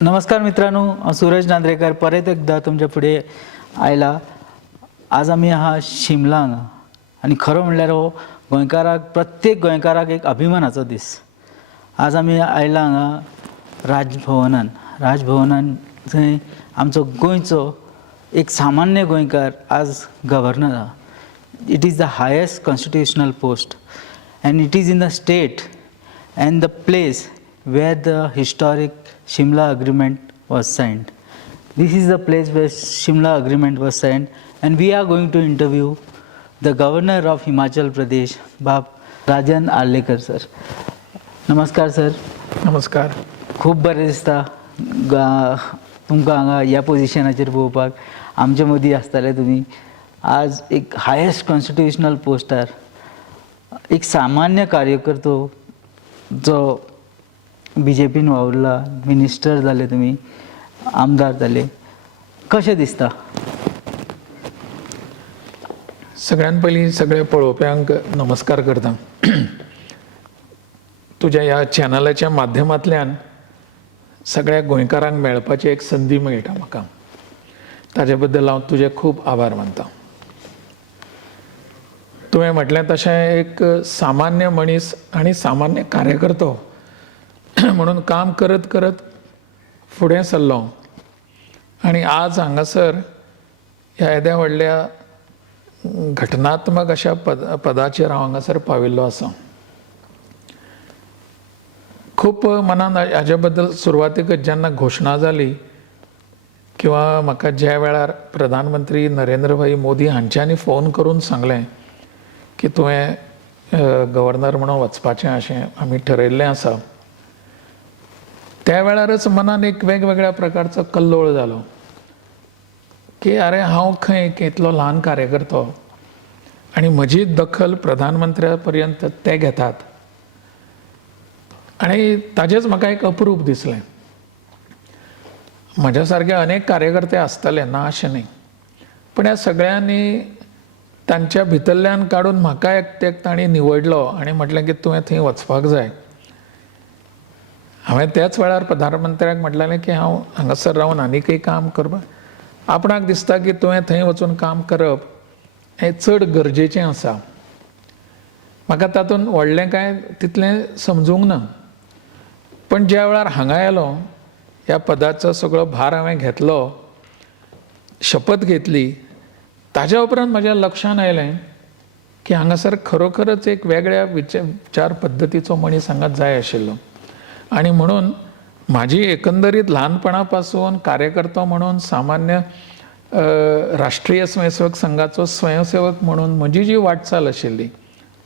नमस्कार मित्रांनो, सूरज नांद्रेकर परत एकदा तुमच्या पुढे आयला. आज आम्ही आहा शिमला हांगा आनी खरो म्हणल्यार हो गोंयकाराक प्रत्येक गोंयकाराक एक अभिमानाचो दीस. आज आमी आयला हांगा राजभवनान थंय आमचो गोंयचो एक सामान्य गोंयकार आज गव्हर्नर आहा. It is the highest constitutional post and it is in the state and the place where the historic Shimla Agreement was signed. This is the place where Shimla Agreement was signed, and we are going to interview the governor of Himachal Pradesh, Bab Rajan Arlekar sir. नमस्कार सर. नमस्कार. खूब बरें दिसता तुमकां हांगा ह्या पोजिशनाचेर पळोवपाक. आमचे मदीं आसताले तुमी. आज एक हायेस्ट कॉन्स्टिट्युशनल पोस्टार एक सामान्य कार्यकर्तो जो BJPन वावुरला, मिनिस्टर जाले, तुमी आमदार जाले, कशें दिसता? सगळ्यात पयलीं सगळ्या पळोवप्यांक नमस्कार करता. तुज्या ह्या चॅनलाच्या माध्यमांतल्यान सगळ्या गोंयकारांक मेळपाची एक संदी मेळटा म्हाका. ताजे बद्दल हांव तुजे खूब आभार मानता. तुवें म्हटलें तशें एक सामान्य मनीस आनी सामान्य कार्यकर्तो म्हणून काम करत करत फुडें सरलो आनी आज हांगासर ह्या येद्या व्हडल्या घटनात्मक अशा पदाचेर हांव हांगासर पाविल्लो आसा. खूब मनान हाजे बद्दल सुरवातेकच जेन्ना घोशणा जाली किंवा म्हाका ज्या वेळार प्रधानमंत्री नरेंद्र भाई मोदी हांच्यांनी फोन करून सांगलें की तुवें गव्हर्नर म्हणून वचपाचें अशें आमी ठरयल्लें आसा, त्या वेळारच मनान एक वेगवेगळ्या प्रकारचो कल्लोळ जालो की अरे हांव खंय इतलो ल्हान कार्यकर्तो आनी म्हजी दखल प्रधानमंत्र्या पर्यंत ते घेतात आनी ताजेच म्हाका एक अप्रूप दिसलें. म्हज्या सारके अनेक कार्यकर्ते आसतले, ना अशें न्ही, पण ह्या सगळ्यांनी तांच्या भितरल्यान काडून म्हाका एकट्याक तांणी निवडलो आनी म्हटलें की तुवें थंय वचपाक जाय. हांवें त्याच वेळार प्रधानमंत्र्याक म्हटलेलें की हांव हांगासर रावन आनीकय काम करपाक, आपणाक दिसता की तुवें थंय वचून काम करप हें चड गरजेचें आसा. म्हाका तातूंत व्हडलें कांय तितलें समजूंक ना, पण ज्या वेळार हांगा येलो, ह्या पदाचो सगळो भार हांवें घेतलो, शपथ घेतली, ताज्या उपरांत म्हज्या लक्षांत आयलें की हांगासर खरोखरच एक वेगळ्या विचार पद्दतीचो मनीस हांगा जाय आशिल्लो. आनी म्हणून म्हाजी एकंदरीत ल्हानपणा पासून कार्यकर्तो म्हणून, सामान्य राष्ट्रीय स्वयंसेवक संघाचो स्वयंसेवक म्हणून म्हजी जी वाटचाल आशिल्ली,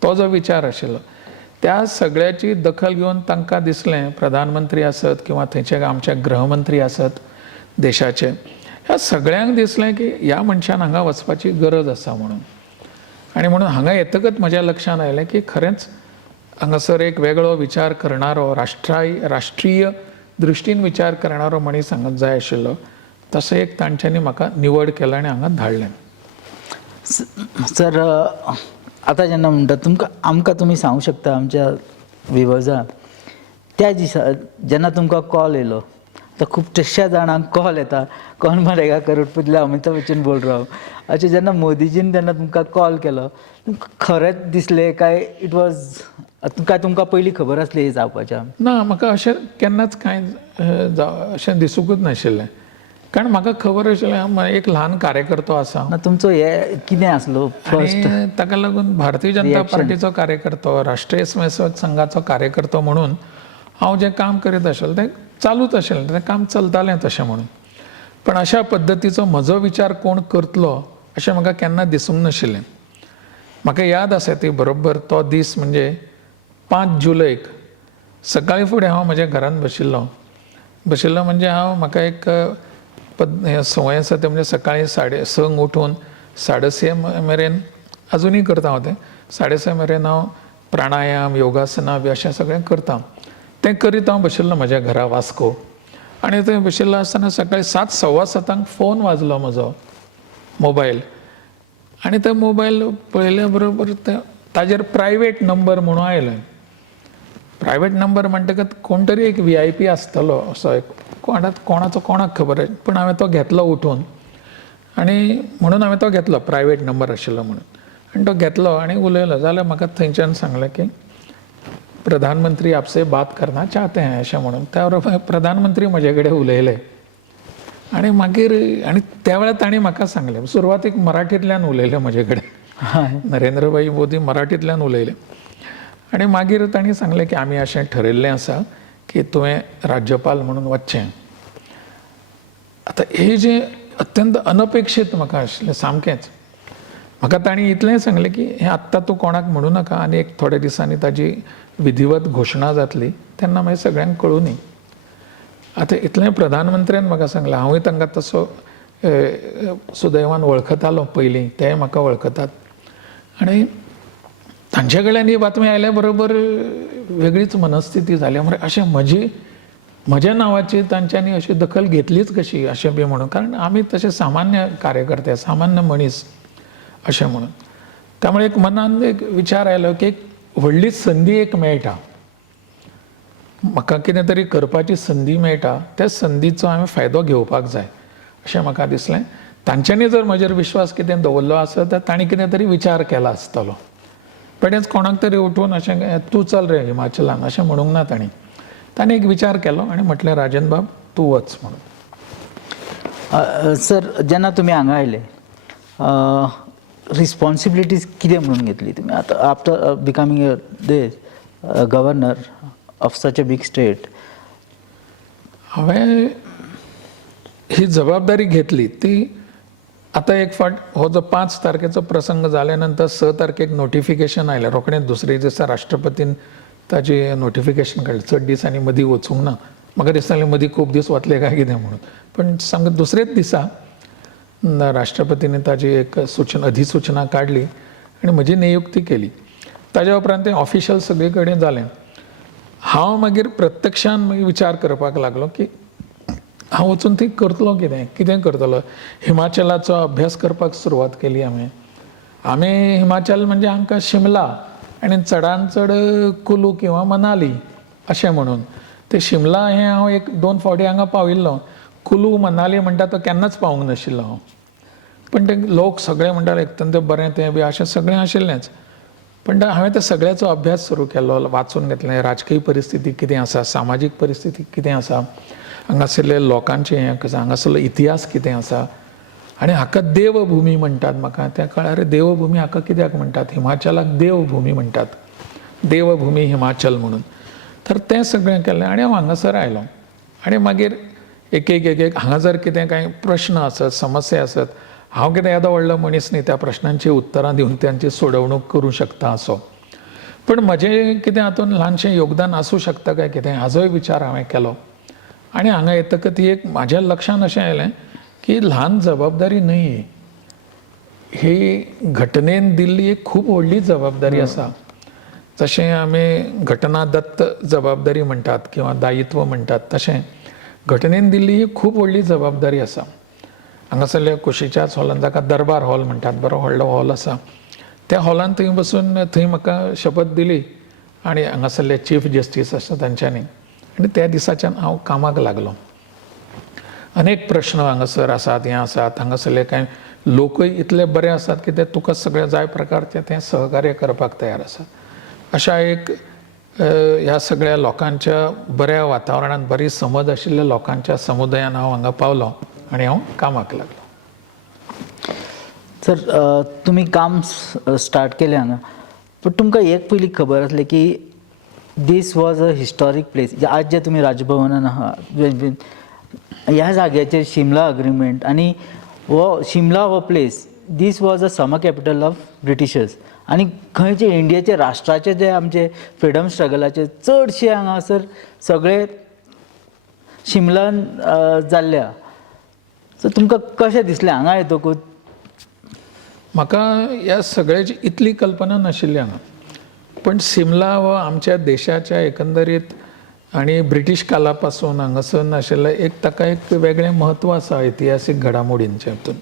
तो जो विचार आशिल्लो, त्या सगळ्याची दखल घेवन तांकां दिसलें, प्रधानमंत्री आसत किंवा थंयचे आमचे गृहमंत्री आसत देशाचे, ह्या सगळ्यांक दिसलें की ह्या मनशान हांगा वचपाची गरज आसा म्हणून. आनी म्हणून हांगा येतकच म्हज्या लक्षांत आयलें की खरेंच हांगासर एक वेगळो विचार करणारो, राष्ट्रीय दृश्टीन विचार करणारो मनीस हांगा जाय आशिल्लो. तसो एक तांच्यांनी म्हाका निवड केलो आनी हांगा धाडलें. सर, आतां जेन्ना म्हणटा आमकां तुमी सांगूं शकता आमच्या व्ह्युअर्सांक, त्या दिसा जेन्ना तुमकां कॉल येयलो, तर खुबश्या जाणांक कॉल येता, कौन बनेगा करोडपतीतले अमिताभ बच्चन बोल रहा हूं, अशें जेन्ना मोदीजीन जेन्ना तुमकां कॉल केलो, तुमकां खरेंच दिसलें काय इट वॉज तुमकां पयलीं खबर आसली हें जावपाचें? ना, म्हाका अशें केन्नाच कांय अशें दिसूंकच नाशिल्लें, कारण म्हाका खबर आशिल्लें हांव एक ल्हान कार्यकर्तो आसा. तुमचो हें कितें आसलो फर्स्ट? ताका लागून भारतीय जनता पार्टीचो कार्यकर्तो, राष्ट्रीय स्वयंसेवक संघाचो कार्यकर्तो म्हणून हांव जें काम करीत आशिल्लें तें चालूच आशिल्लें, तें काम चलतालें तशें म्हणून. पण अशा पद्दतीचो म्हजो विचार कोण करतलो अशें म्हाका केन्ना दिसूंक नाशिल्लें. म्हाका याद आसा ती बरोबर तो दीस, म्हणजे 5 जुलैक सकाळीं फुडें हांव म्हज्या घरांत बशिल्लो म्हणजे म्हाका एक संवय आसा तें म्हणजे सकाळीं 6:30 उठून 6:30 मेरेन अजुनूय करता हांव तें. 6:30 मेरेन हांव प्राणायाम, योगासना बी अशें सगळें करता. तें करीत हांव बशिल्लो म्हज्या घरा वास्को. आनी थंय बशिल्लो आसतना सकाळीं 7, 7:15 फोन वाजलो म्हजो मोबायल. आनी तो मोबायल पळयल्या बरोबर ताजेर प्रायवेट नंबर म्हणून आयलें. प्रायव्हेट नंबर म्हणटकच कोण तरी एक VIP आसतलो असो एक कोणाचो कोणाक खबर आहे, पण हांवें तो घेतलो उठून आनी म्हणून हांवें तो घेतलो, प्रायव्हेट नंबर आशिल्लो म्हणून, आनी तो घेतलो आनी उलयलो. जाल्यार म्हाका थंयच्यान सांगलें की प्रधानमंत्री आपसे बात करना चाहते हैं अशें म्हणून. त्या बरोबर प्रधानमंत्री म्हजे कडेन उलयले आनी मागीर आनी त्या वेळार तांणी म्हाका सांगलें, सुरवातीक मराठींतल्यान उलयले म्हजे कडेन, नरेंद्रभाई मोदी मराठींतल्यान उलयले आनी मागीर तांणी सांगलें की आमी अशें ठरयल्लें आसा की तुवें राज्यपाल म्हणून वचचें. आतां हे जें अत्यंत अनपेक्षीत म्हाका आशिल्लें सामकेंच. म्हाका तांणी इतलें सांगलें की हें आत्तां तूं कोणाक म्हणूं नाका आनी एक थोड्या दिसांनी ताजी विधिवत घोशणा जातली तेन्ना मागीर सगळ्यांक कळूं दी. आतां इतलें प्रधानमंत्र्यान म्हाका सांगलें. हांवूय तांकां तसो सुदैवान वळखतालो पयलीं, तेय म्हाका वळखतात आनी तांचे कडल्यान ही बातमी आयल्या बरोबर वेगळीच मनस्थिती जाली. म्हणजे अशें म्हज्या नांवाची तांच्यांनी अशी दखल घेतलीच कशी अशें बी म्हणून, कारण आमी तशे सामान्य कार्यकर्ते, सामान्य मनीस अशें म्हणून. त्यामुळे एक मनान एक विचार आयलो की एक व्हडली संदी एक मेळटा, म्हाका कितें तरी करपाची संदी मेळटा, त्या संदीचो हांवें फायदो घेवपाक जाय अशें म्हाका दिसलें. तांच्यांनी जर म्हजेर विश्वास कितें दवरलो आसत तर तांणी कितें तरी विचार केला आसतलो. बेठेच कोणाक तरी उठून अशें तूं चल रे हिमाचलान अशें म्हणूंक ना तांणी एक विचार केलो आनी म्हटलें राजन बाब तूं वच म्हणून. सर, जेन्ना तुमी हांगा आयले, रिस्पॉन्सिबिलिटीज कितें म्हणून घेतली तुमी आतां after becoming governor of such a big state? हांवें ही जबाबदारी घेतली ती आतां एक फावट हो जो 5 तारखेचो प्रसंग जाल्या नंतर 6 तारखेक नोटिफिकेशन आयलें. रोखडेंच दुसरे दिसा राष्ट्रपतीन ताजें नोटिफिकेशन काडलें. चड दिसांनी मदीं वचूंक ना. म्हाका दिसतालें मदीं खूब दीस वतले काय कितें म्हणून, पण सामके दुसरेच दिसा राष्ट्रपतीन ताजी एक अधिसूचना काडली आनी म्हजी नियुक्ती केली. ताज्या उपरांत तें ऑफिशियल सगळे कडेन जालें. हांव मागीर प्रत्यक्षान मागीर विचार करपाक लागलो की हांव वचून थंय करतलो कितें करतलो. हिमाचलाचो अभ्यास करपाक सुरवात केली आमी हिमाचल म्हणजे आमकां शिमला आनी चडांत चड कुलू किंवा मनाली अशें म्हणून. ते शिमला हें हांव 1-2 फावटी हांगा पाविल्लो. कुलू मनाली म्हणटा तो केन्नाच पावूंक नाशिल्लो हांव, पण ते लोक सगळे म्हणटाले एकदम तें बरें तें बी अशें सगळें आशिल्लेंच. पण हांवें त्या सगळ्याचो अभ्यास सुरू केलो, वाचून घेतलें. राजकीय परिस्थिती कितें आसा, सामाजीक परिस्थिती कितें आसा, हांगासरले लोकांचें हें कशें, हांगासरलो इतिहास कितें आसा. आनी हाका देवभुमी म्हणटात. म्हाका त्या काळार देवभुमी हाका कित्याक म्हणटात, हिमाचलाक देवभुमी म्हणटात, देवभुमी हिमाचल म्हणून. तर तें सगळें केलें आनी हांव हांगासर आयलो. आनी मागीर एक हांगा जर कितें कांय प्रश्न आसत, समस्या आसत, हांव कितें येदो व्हडलो मनीस न्ही त्या प्रश्नांची उतरां दिवन त्यांची सोडवणूक करूं शकता असो, पण म्हजें कितें हातूंत ल्हानशें योगदान आसूं शकता काय कितें हाजोय विचार हांवें केलो. आनी हांगा येतकच ही एक म्हाज्या लक्षांत अशें आयलें की ल्हान जबाबदारी न्हय ही, घटनेन दिल्ली एक खूब व्हडली जबाबदारी आसा. जशें आमी घटनादत्त जबाबदारी म्हणटात किंवा दायित्व म्हणटात, तशें घटनेन दिल्ली ही खूब व्हडली जबाबदारी आसा. हांगासरल्या कुशीच्याच हॉलान, जाका दरबार हॉल म्हणटात, बरो व्हडलो हॉल आसा, त्या हॉलान थंय बसून थंय म्हाका शपथ दिली आनी हांगासरले चीफ जस्टीस आसा तांच्यांनी. आनी त्या दिसाच्यान हांव कामाक लागलो. अनेक प्रश्न हांगासर आसात, हें आसात, हांगासरले कांय लोकूय इतले बरे आसात की ते तुका सगळे जाय प्रकारचे ते सहकार्य करपाक तयार आसात. अशा एक ह्या सगळ्या लोकांच्या बऱ्या वातावरणांत, बरी समज आशिल्ल्या लोकांच्या समुदायान हांव हांगा पावलो आनी हांव कामाक लागलो. सर, तुमी काम स्टार्ट केलें हांगा, पण तुमकां एक पयलीं खबर आसलें की this was a historic place. आज जे तुमी राजभवनान आहात, ह्या जाग्याचेर शिमला अग्रीमेंट आनी शिमला हो place, this was a summer capital of Britishers. आनी खंयचे इंडियेचे राष्ट्राचे जे आमचे फ्रिडम स्ट्रगलाचे चडशे हांगासर सगळे शिमलान जाल्ल्या. सो तुमकां कशें दिसलें हांगा येतकूच? म्हाका ह्या सगळ्याची इतली कल्पना नाशिल्ली हांगा, पण शिमला हो आमच्या देशाच्या एकंदरीत आनी ब्रिटीश काला पासून हांगासर नाशिल्लें एक ताका एक वेगळें म्हत्व आसा इतिहासीक घडामोडींचे हातून.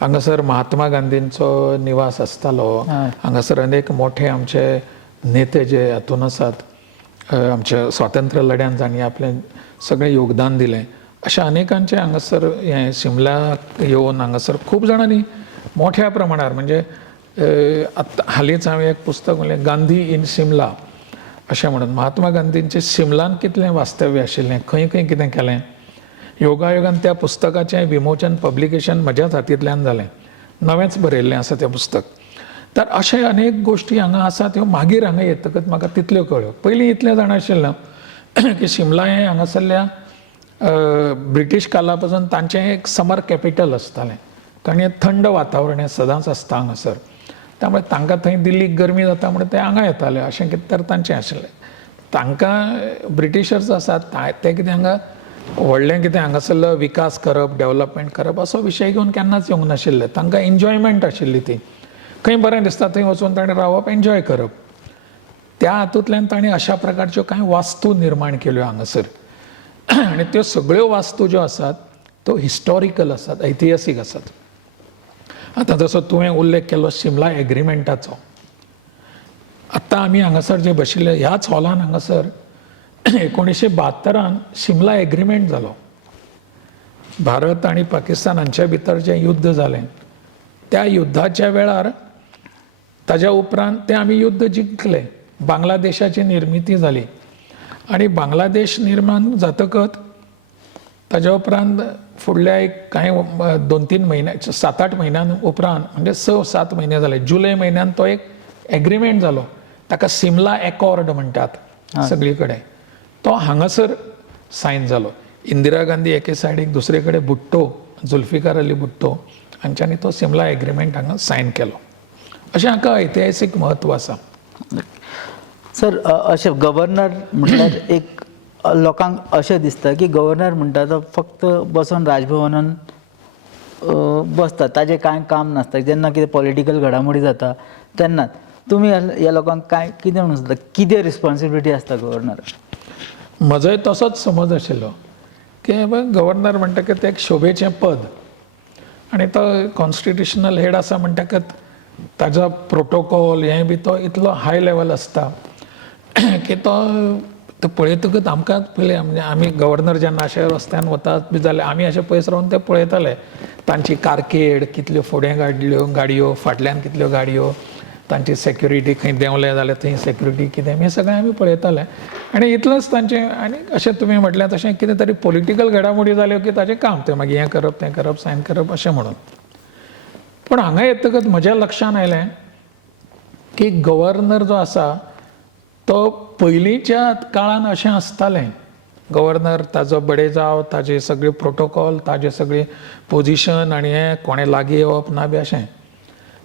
हांगासर महात्मा गांधींचो निवास आसतालो, हांगासर अनेक मोठे आमचे नेते जे हातून आसात, आमच्या स्वातंत्र्य लढ्यान जाणी आपलें सगळें योगदान दिलें अशा अनेकांचे हांगासर हें शिमला येवन हांगासर खूब जाणांनी मोठ्या प्रमाणार म्हणजे आतां हालींच हांवें एक पुस्तक म्हणलें गांधी इन शिमला अशें म्हणून महात्मा गांधींचें शिमलान कितलें वास्तव्य आशिल्लें खंय खंय कितें केलें योगायोगान त्या पुस्तकाचें विमोचन पब्लिकेशन म्हज्याच हातींतल्यान जालें नवेंच बरयल्लें आसा तें पुस्तक तर अशे अनेक गोश्टी हांगा आसात ह्यो मागीर हांगा येतकच म्हाका तितल्यो कळ्यो पयलीं इतलें जाण आशिल्लें की शिमला हें हांगासरल्या ब्रिटीश काला पासून तांचें एक समर कॅपिटल आसतालें कारण हें थंड वातावरण हें सदांच आसता हांगासर त्यामुळे तांकां थंय दिल्लीक गरमी जाता म्हणून ते हांगा येताले अशें कितें तर तांचें आशिल्लें तांकां ब्रिटिशर्स आसात ते कितें हांगा व्हडलें कितें हांगासरलो विकास करप डेवलपमेंट करप असो विशय घेवन केन्नाच येवंक नाशिल्ले तांकां एन्जॉयमेंट आशिल्ली ती खंय बरें दिसता थंय वचून ताणें रावप एन्जॉय करप त्या हातूंतल्यान ताणें अशा प्रकारच्यो कांय वास्तू निर्माण केल्यो हांगासर आनी त्यो सगळ्यो वास्तू ज्यो आसात त्यो हिस्टॉरिकल आसात ऐतिहासीक आसात आतां जसो तुवें उल्लेख केलो शिमला एग्रीमेंटाचो आत्तां आमी हांगासर जे बशिल्ले ह्याच हॉलान हांगासर 1972 शिमला एग्रीमेंट जालो भारत आनी पाकिस्तान हांच्या भितर जें युध्द जालें त्या युद्धाच्या वेळार ताज्या उपरांत तें आमी युध्द जिखले बांगलादेशाची निर्मिती जाली आनी बांगलादेश निर्माण जातकच ताज्या उपरांत फुडल्या एक कांय 2-3 म्हयन्या 7-8 म्हयन्यां उपरांत म्हणजे 6-7 म्हयने जाले जुलय म्हयन्यान तो एक एग्रीमेंट जालो ताका सिमला एकॉर्ड म्हणटात सगळी कडेन तो हांगासर सायन जालो इंदिरा गांधी एके सायडीक दुसरे कडेन भुट्टो जुल्फिकार अली भुट्टो हांच्यांनी तो सिमला एग्रीमेंट हांगा सायन केलो अशें हाका ऐतिहासीक म्हत्व आसा सर अशें गव्हर्नर म्हटल्यार एक लोकांक अशें दिसता की गव्हर्नर म्हणटा तो फक्त बसून राजभवनान बसता ताजें कांय काम नासता जेन्ना कितें पॉलिटिकल घडामोडी जाता तेन्नाच तुमी ह्या लोकांक काय कितें म्हणून दिसता कितें रिस्पॉन्सिबिलिटी आसता गव्हर्नर म्हजोय तसोच समज आशिल्लो की गव्हर्नर म्हणटकच तें एक शोभेचें पद आनी तो कॉन्स्टिट्युशनल हेड आसा म्हणटकच ताजो प्रोटोकॉल हें बी तो इतलो हाय लेवल आसता की तो पळयतकच आमकां पयलें म्हणजे आमी गव्हर्नर जेन्ना अशें रस्त्यान वतात बी जाल्यार आमी अशें पयस रावन ते पळयताले तांची कारकेड कितल्यो फुडें गाडयो फाटल्यान कितल्यो गाडयो तांची सेक्युरिटी खंय देंवले जाल्यार थंय सेक्युरिटी कितें हें सगळें आमी पळयताले आनी इतलेंच तांचें आनी अशें तुमी म्हटलें तशें कितें तरी पॉलिटिकल घडामोडी जाल्यो की ताचें काम तें मागीर हें करप तें करप सायन करप अशें म्हणून पूण हांगा येतकच म्हज्या लक्षांत आयलें की गव्हर्नर जो आसा तो पयलींच्या काळान अशें आसतालें गव्हर्नर ताजो बडेजाव ताजे सगळे प्रोटोकॉल ताजे सगळे पोजिशन आनी हें कोणें लागीं येवप ना बी अशें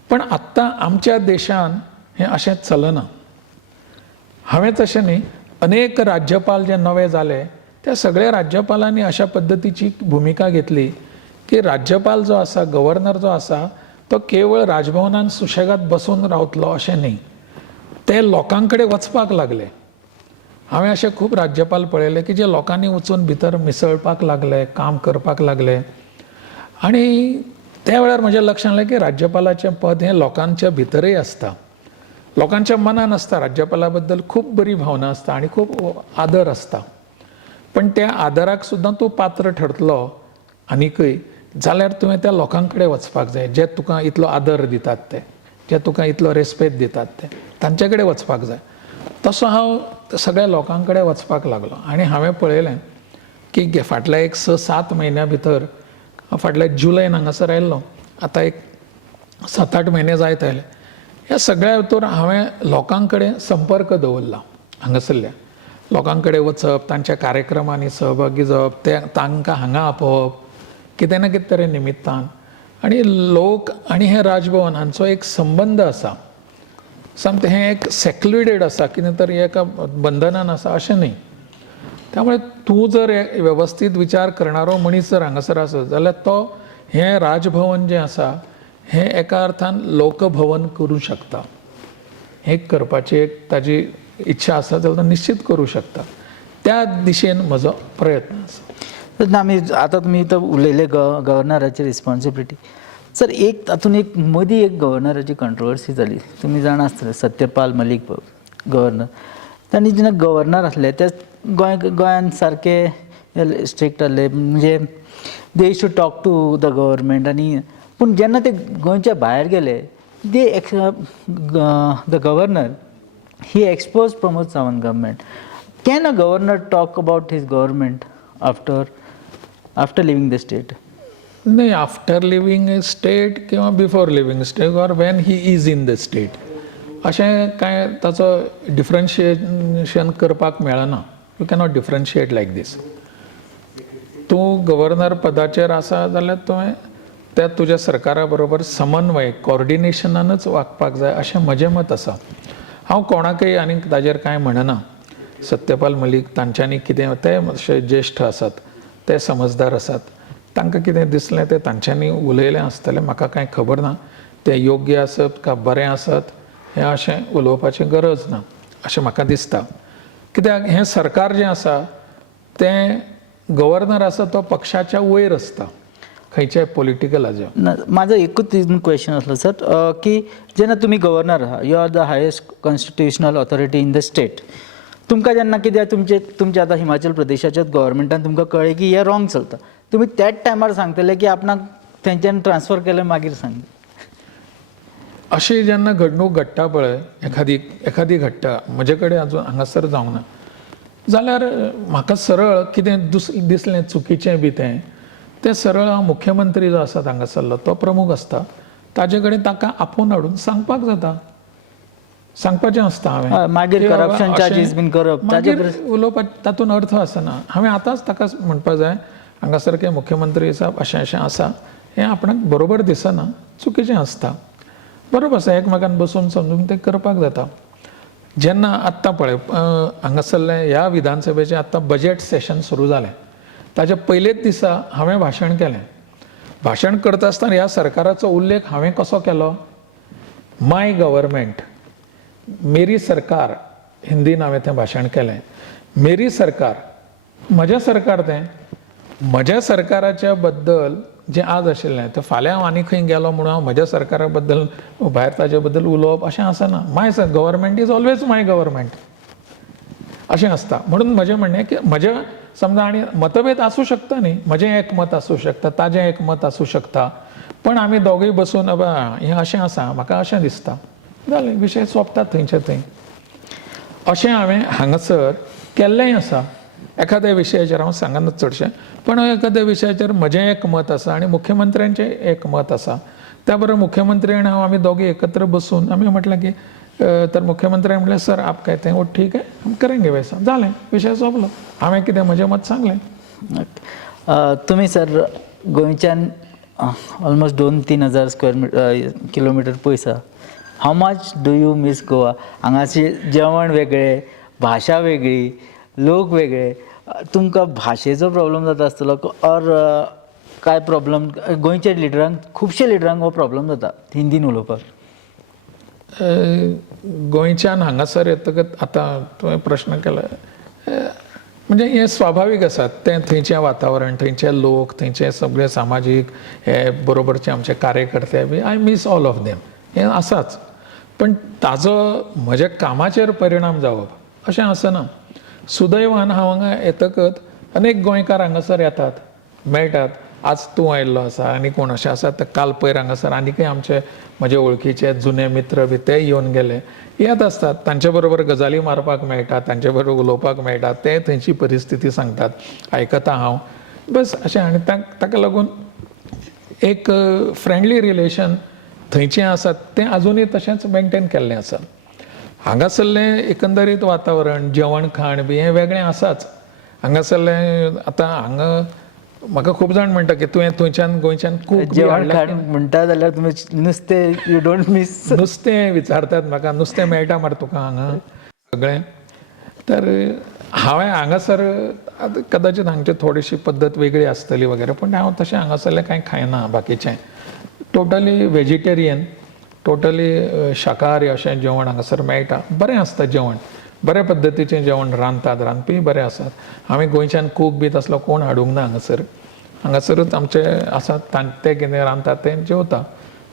पण आत्तां आमच्या देशान हें अशें चलना हांवेंच अशें न्ही अनेक राज्यपाल जे नवे जाले त्या सगळ्या राज्यपालांनी अशा पद्दतीची भुमिका घेतली की राज्यपाल जो आसा गव्हर्नर जो आसा तो केवळ राजभवनान सुशेगाद बसून रावतलो अशें न्ही ते लोकां कडेन वचपाक लागले हांवें अशे खूब राज्यपाल पळयले की जे लोकांनी वचून भितर मिसळपाक लागले काम करपाक लागले आनी त्या वेळार म्हज्या लक्षांत आयलें की राज्यपालाचें पद हें लोकांच्या भितरय आसता लोकांच्या मनान आसता राज्यपाला बद्दल खूब बरी भावना आसता आनी खूब आदर आसता पण त्या आदराक सुद्दां तूं पात्र ठरतलो आनीकय जाल्यार तुवें त्या लोकां कडेन वचपाक जाय जे तुका इतलो आदर दितात ते जे तुका इतलो रेस्पेद दितात ते तांचे कडेन वचपाक जाय तसो हांव सगळ्या लोकां कडेन वचपाक लागलो आनी हांवें पळयलें की फाटल्या एक 6-7 म्हयन्या भितर फाटल्या जुलयन हांगासर आयिल्लो आतां एक 7-8 म्हयने जायत आयले ह्या सगळ्या भितर हांवें लोकां कडेन संपर्क दवरला हांगासरल्या लोकां कडेन वचप तांच्या कार्यक्रमांनी सहभागी जावप ते तांकां हांगा आपोवप कितें ना कितें तरी निमित्तान आनी लोक आनी हें राजभवन हांचो एक संबंद आसा सामकें हें एक सेक्लुडेड आसा कितें तरी एका बंधनान आसा अशें न्ही त्यामुळे तूं जर वेवस्थीत विचार करणारो मनीस जर हांगासर आसत जाल्यार तो हें राजभवन जें आसा हें एका अर्थान लोकभवन करूं शकता हें करपाची एक ताजी इच्छा आसा जाल्यार तो निश्चित करूं शकता त्या दिशेन म्हजो प्रयत्न आसा आमी आतां तुमी तो उलयले गव्हर्नराची रिस्पॉन्सिबिलिटी सर एक तातूंत एक मदीं एक गव्हर्नराची कंट्रोवर्सी जाली तुमी जाणा आसतले सत्यपाल मलीक गव्हर्नर तांणी जेन्ना गव्हर्नर आसले ते गोंयान सारके स्ट्रिक्ट आसले, म्हणजे they should talk to the government. आनी पूण जेन्ना ते गोंयच्या भायर गेले, the governor he expose Pramod Sawant government. Can a governor talk about his government after living the state? नाही, आफ्टर लिव्हिंग ए स्टेट किंवा before living state or when he is in the state, अशें कांय ताचो डिफरन्शिएशन करपाक मेळना. You cannot differentiate like this. तूं governor पदाचेर आसा जाल्यार तुवें त्या तुज्या सरकारा बरोबर समन्वय कॉर्डिनेशनानूच वागपाक जाय अशें म्हजें मत आसा. हांव कोणाकय आनीक ताजेर कांय म्हणना. सत्यपाल मलीक तांच्यांनी कितें, ते अशे ज्येश्ठ आसात, ते समजदार आसात, तांकां कितें दिसलें तें तांच्यांनी उलयलें आसतलें, म्हाका कांय खबर ना. तें योग्य आसत काय बरें आसत हें अशें उलोवपाची गरज ना अशें म्हाका दिसता. कित्याक हें सरकार जें आसा तें गव्हर्नर आसा तो पक्षाच्या वयर आसता, खंयच्याय पॉलिटिकल हाज्या. माझा एकूच क्वेश्चन आसलो सर, की जेन्ना तुमी गव्हर्नर आहा, you are the highest constitutional authority in the state. तुमकां जेन्ना कितें तुमच्या आतां हिमाचल प्रदेशाच्या गव्हर्मेंटान तुमकां कळ्ळें की हें रॉंग चलता, तुमी त्याच टायमार सांगतले की आपणाक थंयच्यान ट्रान्सफर केलें मागीर सांग? अशी जेन्ना घडणूक घडटा पळय, एखादी घडटा, म्हजे कडेन अजून हांगासर जावंक ना, जाल्यार म्हाका सरळ कितें दिसलें चुकीचें बी तें सरळ हांव मुख्यमंत्री जो आसा हांगासरलो तो प्रमुख आसता, ताजे कडेन ताका आपोवन हाडून सांगपाक जाता, सांगपाचें आसता हांवें. मागीर करप्शन चार्जीस बीन करप मागीर उलोवपाक तातूंत अर्थ आसना. हांवें आतांच ताका म्हणपाक जाय, हांगासरके मुख्यमंत्री साहेब अशें अशें आसा, हें आपणाक बरोबर दिसना, चुकीचें आसता. बरोबर आसा, एकमेकान बसून समजून तें करपाक जाता. जेन्ना आत्तां पळय हांगासरलें ह्या विधानसभेचें आत्तां बजेट सेशन सुरू जालें, ताच्या पयलेच दिसा हांवें भाशण केलें. भाशण करता आसतना ह्या सरकाराचो उल्लेख हांवें कसो केलो? माय गव्हर्मेंट, मेरी सरकार, हिंदीन हांवें तें भाशण केलें. मेरी सरकार, म्हजें सरकार तें. म्हज्या सरकाराच्या बद्दल जें आज आशिल्लें तें फाल्यां हांव आनी खंय गेलो म्हणून हांव म्हज्या सरकारा बद्दल भायर ताजे बद्दल उलोवप अशें आसना. My government is always my government अशें आसता. म्हणून म्हजें म्हणणें की म्हजें समजा आनी मतभेद आसूं शकता न्ही, म्हजें एक मत आसूं शकता, ताजें एक मत आसूं शकता, पण आमी दोगूय बसून हें अशें आसा, म्हाका अशें दिसता, जालें, विशय सोंपतात थंयचे थंय. अशें हांवें हांगासर केल्लेंय आसा. एखाद्या विशयाचेर हांव सांगनात चडशें, पण एखाद्या विशयाचेर म्हजें एक मत आसा आनी मुख्यमंत्र्यांचें एक मत आसा. त्या बरोबर मुख्यमंत्री आनी हांव आमी दोगूय एकत्र बसून आमी म्हटलें की तर मुख्यमंत्र्यान म्हटलें, सर आप कहते हैं वो ठीक है, हम करेंगे वैसा. जालें, विशय सोंपलो. हांवें कितें म्हजें मत सांगलें. तुमी सर गोंयच्यान ऑलमोस्ट 2-3 हजार किलोमिटर पयस आहा. How much do you miss Goa? हांगाचें जेवण वेगळें, भाशा वेगळी, लोक वेगळे. तुमकां भाशेचो प्रॉब्लम जाता आसतलो ऑर काय प्रॉब्लम? गोंयच्या लिडरांक, खुबशे लिडरांक हो प्रॉब्लम जाता हिंदीन उलोवपाक. गोंयच्यान हांगासर येतकच आतां तुवें प्रश्न केलो, म्हणजे हें स्वाभावीक आसा. तें थंयचें वातावरण, थंयचे लोक, थंयचे सगळे सामाजीक हे बरोबरचे आमचे कार्यकर्ते बी, I miss all of them, हें आसाच. पण ताजो म्हज्या कामाचेर परिणाम जावप अशें आसना. सुदैवान हांव हांगा येतकच अनेक गोंयकार हांगासर येतात, मेळटात. आज तूं आयिल्लो आसा आनी कोण अशें आसा, ते काल पयर हांगासर आनीकय आमचे म्हजे वळखीचे जुने मित्र बी ते येवन गेले, येत आसतात. तांचे बरोबर गजाली मारपाक मेळटा, तांचे बरोबर उलोवपाक मेळटा, ते थंयची परिस्थिती सांगतात, आयकता हांव, बस अशें. आनी ताका लागून एक फ्रेंडली रिलेशन थंयचें आसा तें आजुनूय तशेंच मेंटेन केल्लें आसा. हांगासरलें एकंदरीत वातावरण, जेवण खाण बी हें वेगळें आसाच. हांगासरलें आतां हांगा म्हाका खूब जाण म्हणटा की तुवें थंयच्यान गोंयच्यान खूब जेवण खाण म्हणटा जाल्यार तुमी नुस्तें यू डोंट मिस? नुस्तें विचारतात म्हाका, नुस्तें मेळटा मरे तुका हांगा सगळें. तर हांवें हांगासर कदाचित हांगची थोडीशी पद्दत वेगळी आसतली वगैरे, पण हांव तशें हांगासरलें कांय खायना बाकीचें. टोटली वेजिटेरियन, टोटली शाकाहारी अशें जेवण हांगासर मेळटा. बरें आसता जेवण, बऱ्या पद्दतीचें जेवण रांदतात, रांदपी बरें आसात. हांवें गोंयच्यान कूक बी तसलो कोण हाडूंक ना हांगासर. हांगासरूच आमचे आसात, ते कितें रांदतात तें जेवता,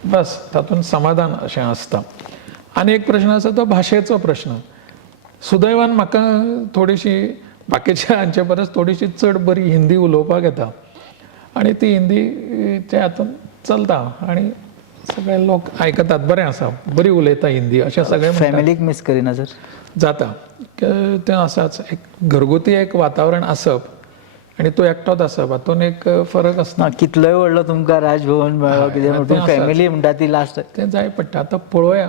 बस तातूंत समाधान अशें आसता. आनी एक प्रश्न आसा तो भाशेचो प्रश्न. सुदैवान म्हाका थोडीशी बाकीच्या हांचे परस थोडीशी चड बरी हिंदी उलोवपाक येता आनी ती हिंदीच्या हातून चलता आनी सगळे लोक आयकतात बरें आसा बरी उलयता हिंदी अशें सगळें म्हणटात. फॅमिलीक मिस करिना सर? जाता तें आसाच एक घरगुती एक वातावरण आसप आनी तूं एकटोच आसप हातून एक फरक आसता. ना कितलोय व्हडलो तुमकां राजभवन मेळ्ळो कितें म्हणून तें आसाच. फॅमिली म्हणटा ती लास्ट. तें जाय पडटा. आतां पळोवया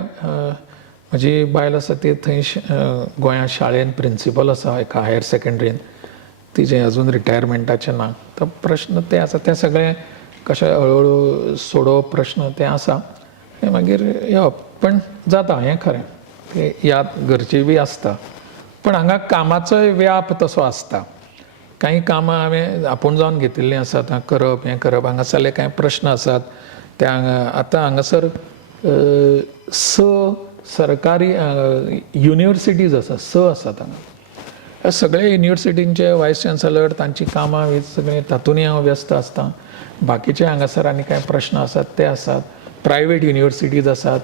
म्हजी बायल आसा ती थंय गोंया शाळेन प्रिंसिपल आसा एका हायर सेकंड्रीन. तिजें अजून रिटायरमेंटाचें ना. तो प्रश्न ते आसा तें सगळें कशें हळूहळू सोडोवप प्रश्न ते आसा तें मागीर येवप. पण जाता हें खरें ते याद गरजे बी आसता. पण हांगा कामाचोय व्याप तसो आसता. काही कामां हांवें आपूण जावन घेतिल्लीं आसात करप हें करप. हांगासरले कांय प्रश्न आसात ते आतां हांगासर सरकारी युनिवर्सिटीज आसा 6 आसात हांगा. ह्या सगळ्या युनिवर्सिटींचे वायस चान्सलर तांची कामां ही सगळीं तातूंतय हांव व्यस्त आसता. बाकीचे हांगासर आनी कांय प्रश्न आसात ते आसात. प्रायवेट युनिवर्सिटीज आसात.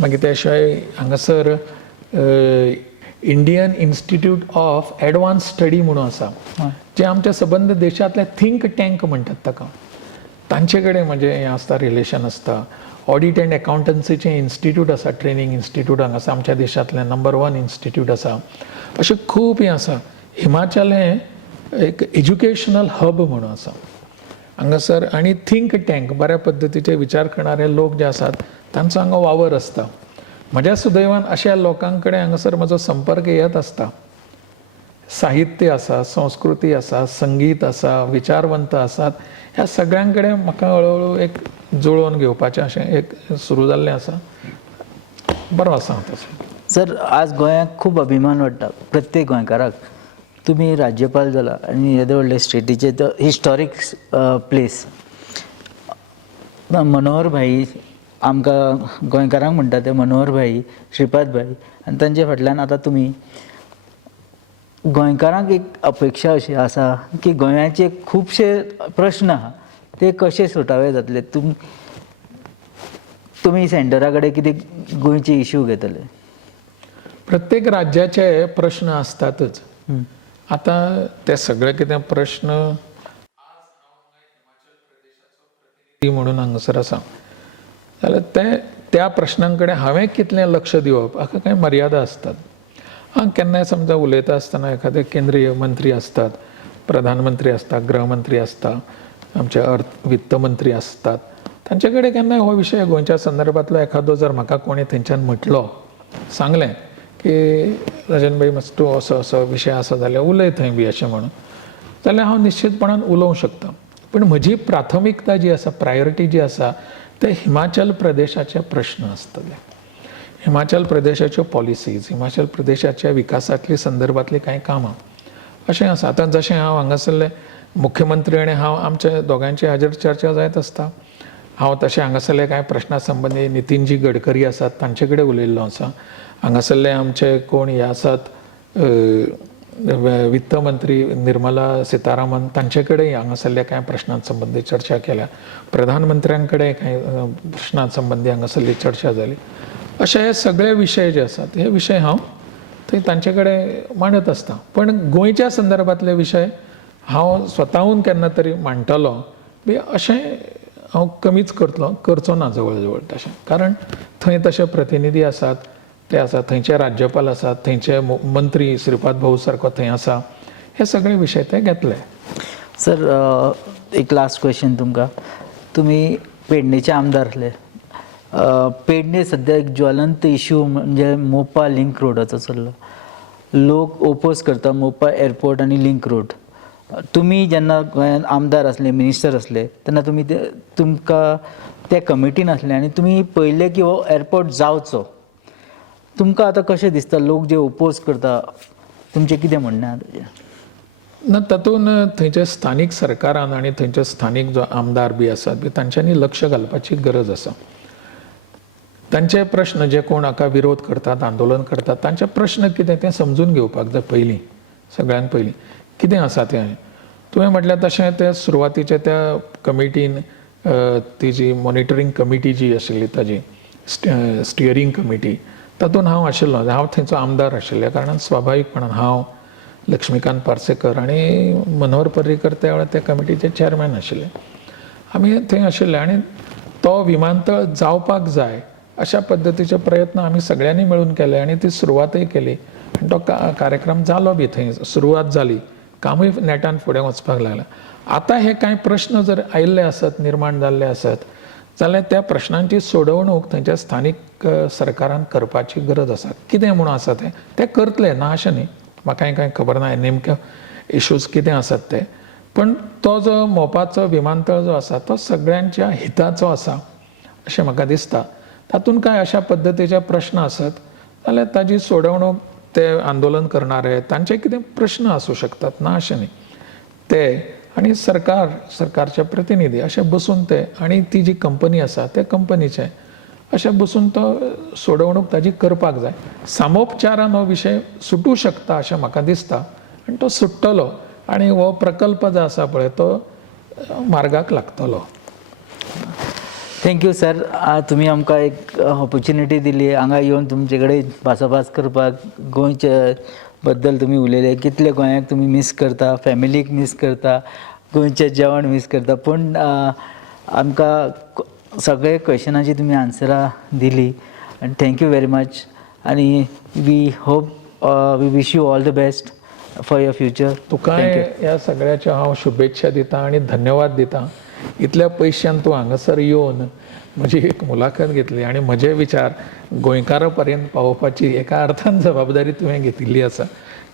मागीर त्या शिवाय हांगासर Indian institute of advance study म्हणून आसा जे आमच्या सबंद देशांतले थिंक टँक म्हणटात ताका. तांचे कडेन म्हणजे हें आसता रिलेशन आसता. ऑडिट अँड अकाउंटन्सीचें इन्स्टिट्यूट आसा ट्रेनींग इन्स्टिट्यूट हांगासर आमच्या देशांतलें नंबर 1 इन्स्टिट्यूट आसा. अशें खूब हें आसा. हिमाचल हें एक एज्युकेशनल हब म्हणून आसा हांगासर. आनी थिंक टँक बऱ्या पद्दतीचे विचार करणारे लोक जे आसात तांचो हांगा वावर आसता. म्हज्या सुदैवान अशा लोकां कडेन हांगासर म्हजो संपर्क येत आसता. साहित्य आसा, संस्कृती आसा, संगीत आसा, विचारवंत आसात. ह्या सगळ्यां कडेन म्हाका हळूहळू एक जुळोवन घेवपाचें अशें एक सुरू जाल्लें आसा. बरो आसा हांव तसो. सर आज गोंयाक खूब अभिमान वाडटा प्रत्येक गोंयकाराक. तुमी राज्यपाल जाला आनी येदे व्हडले स्टेटीचे हिस्टॉरीक प्लेस. मनोहर भाई आमकां गोंयकारांक म्हणटा ते मनोहर भाई, श्रीपाद भाई आनी तांचे फाटल्यान आतां तुमी. गोंयकारांक एक अपेक्षा अशी आसा की गोंयाचे खुबशे प्रश्न आहा ते कशे सुटावे जातले. तुमी सेंटरा कडेन कितें गोंयचे इश्यू घेतले? प्रत्येक राज्याचे प्रश्न आसतातच. आतां ते सगळे कितें प्रश्न म्हणून हांगासर आसा जाल्यार त्या प्रश्नां कडेन हांवें कितलें लक्ष दिवप हाका कांय मर्यादा आसतात. केन्नाय समजा उलयता आसतना एखादे केंद्रीय मंत्री आसतात, प्रधानमंत्री आसता, गृहमंत्री आसता, आमचे वित्त मंत्री आसतात. तांचे कडेन केन्नाय हो विशय गोंयच्या संदर्भांतलो एखादो जर म्हाका कोणी थंयच्यान म्हटलो सांगलें की राजन भाई मातसो तूं असो असो विशय आसा जाल्यार उलय थंय बी अशें म्हणून जाल्यार हांव निश्चितपणान उलोवंक शकता. पण म्हजी प्राथमिकता जी आसा प्रायोरिटी जी आसा ते हिमाचल प्रदेशाचे प्रश्न आसतले. हिमाचल प्रदेशाच्यो पॉलिसीज, हिमाचल प्रदेशाच्या विकासातली संदर्भातली कांय कामां अशें आसा. आतां जशें हांव हांगासरले मुख्यमंत्री आनी हांव आमच्या दोगांची हाजेर चर्चा जायत आसता. हांव तशें हांगासरले कांय प्रश्ना संबंदी नितीनजी गडकरी आसात तांचे कडेन उलयल्लो आसा. हांगासरले आमचे कोण हे आसात वित्त मंत्री निर्मला सीतारामन तांचे कडेन हांगासरल्या कांय प्रश्नां संबंदी चर्चा केल्या. प्रधानमंत्र्यां कडेन कांय प्रश्नां संबंदी हांगासरली चर्चा जाली. अशे हे सगळे विशय जे आसात हे विशय हांव थंय तांचे कडेन मांडत आसता. पण गोंयच्या संदर्भातले विशय हांव स्वताहून केन्ना तरी मांडटलो बी अशें हांव कमीच करचो ना जवळ जवळ तशें. कारण थंय तशे प्रतिनिधी आसात ते आसात, थंयचे राज्यपाल आसात, थंयचे मंत्री श्रीपाद भाऊ सारको थंय आसा. हे सगळे विशय ते घेतले. सर एक लास्ट क्वेश्चन तुमकां. तुमी पेडणेचे आमदार आसले. पेडणे सद्या एक ज्वलंत इश्यू म्हणजे मोपा लिंक रोडाचो चल्ला. लोक ओपोज करता मोपा एअरपोर्ट आनी लिंक रोड. तुमी जेन्ना गोंयांत आमदार आसले, मिनिस्टर आसले तेन्ना तुमकां त्या कमिटीन आसले आनी तुमी पळयलें की हो एअरपोर्ट जावचो. तुमकां आतां कशें दिसता लोक जे ओपोज करता तुमचें कितें म्हणणें आहा ताचेर? ना तातूंत थंयच्या स्थानीक सरकारान आनी थंयचे स्थानीक जो आमदार बी आसात बी तांच्यांनी लक्ष घालपाची गरज आसा. तांचे प्रश्न जे कोण हाका विरोध करतात, आंदोलन करतात तांचे प्रश्न कितें तें समजून घेवपाक जाय पयलीं. सगळ्यान पयलीं कितें आसा तें तुवें म्हटल्यार तशें ते सुरवातीचे त्या कमिटीन ती जी मॉनिटरींग कमिटी जी आशिल्ली ताजी स्टियरींग कमिटी तातूंत हांव आशिल्लो हांव थंयचो आमदार आशिल्ल्या कारणान स्वाभावीकपणान हांव लक्ष्मीकांत पार्सेकर आनी मनोहर पर्रीकर त्या वेळार त्या कमिटीचे चेअरमॅन आशिल्ले. आमी थंय आशिल्ले आनी तो विमानतळ जावपाक जाय अशा पद्दतीचे प्रयत्न आमी सगळ्यांनी मेळून केले आनी ती सुरवातय केली आनी तो कार्यक्रम जालो बी. थंय सुरवात जाली, कामूय नेटान फुडें वचपाक लागलें. आतां हे कांय प्रश्न जर आयिल्ले आसत, निर्माण जाल्ले आसत जाल्यार त्या प्रश्नांची सोडवणूक थंयच्या स्थानीक सरकारान करपाची गरज आसा. कितें म्हणून आसा ते करतले, ना अशें न्ही. म्हाकाय कांय खबर ना नेमके इश्यूज कितें आसात ते. पण तो जो मोपाचो विमानतळ जो आसा तो सगळ्यांच्या हिताचो आसा अशें म्हाका दिसता. तातूंत कांय अशा पद्दतीचे प्रश्न आसत जाल्यार ताजी सोडवणूक ते आंदोलन करणारे तांचे कितें प्रश्न आसूं शकतात, ना अशें न्ही. ते आनी सरकारचे प्रतिनिधी अशे बसून ते आनी ती जी कंपनी आसा त्या कंपनीचे अशे बसून तो सोडवणूक ताजी करपाक जाय. सामोपचारान हो विशय सुटू शकता अशें म्हाका दिसता आनी तो सुट्टलो आनी हो प्रकल्प जो आसा पळय तो मार्गाक लागतलो. Thank you sir. तुमी आमकां एक ऑपॉर्च्युनिटी दिली हांगा येवन तुमचे कडेन भासाभास करपाक. गोंयचे बद्दल तुमी उलयले, कितले गोंयाक तुमी मिस करता, फॅमिलीक मिस करता, गोंयचें जेवण मिस करता. पूण आमकां सगळे क्वेश्चनाची तुमी आन्सरां दिली आनी थँक्यू वेरी मच. आनी we hope we wish you all the best for your future. तुकाय ह्या सगळ्याच्यो हांव शुभेच्छा दितां आनी धन्यवाद दितां. इतल्या पयशान तूं हांगासर येवन म्हजी एक मुलाखत घेतली आनी म्हजे विचार गोंयकारा पर्यंत पावोवपाची एका अर्थान जबाबदारी तुवें घेतिल्ली आसा.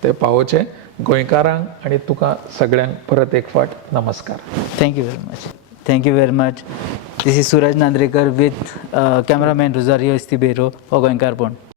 ते पावोवचे गोंयकारांक आनी तुका सगळ्यांक परत एक फावट नमस्कार. Thank you very much. Thank you very much. This is Suraj Nandrekar with cameraman Rosario Istibero for गोंयकार पोंड.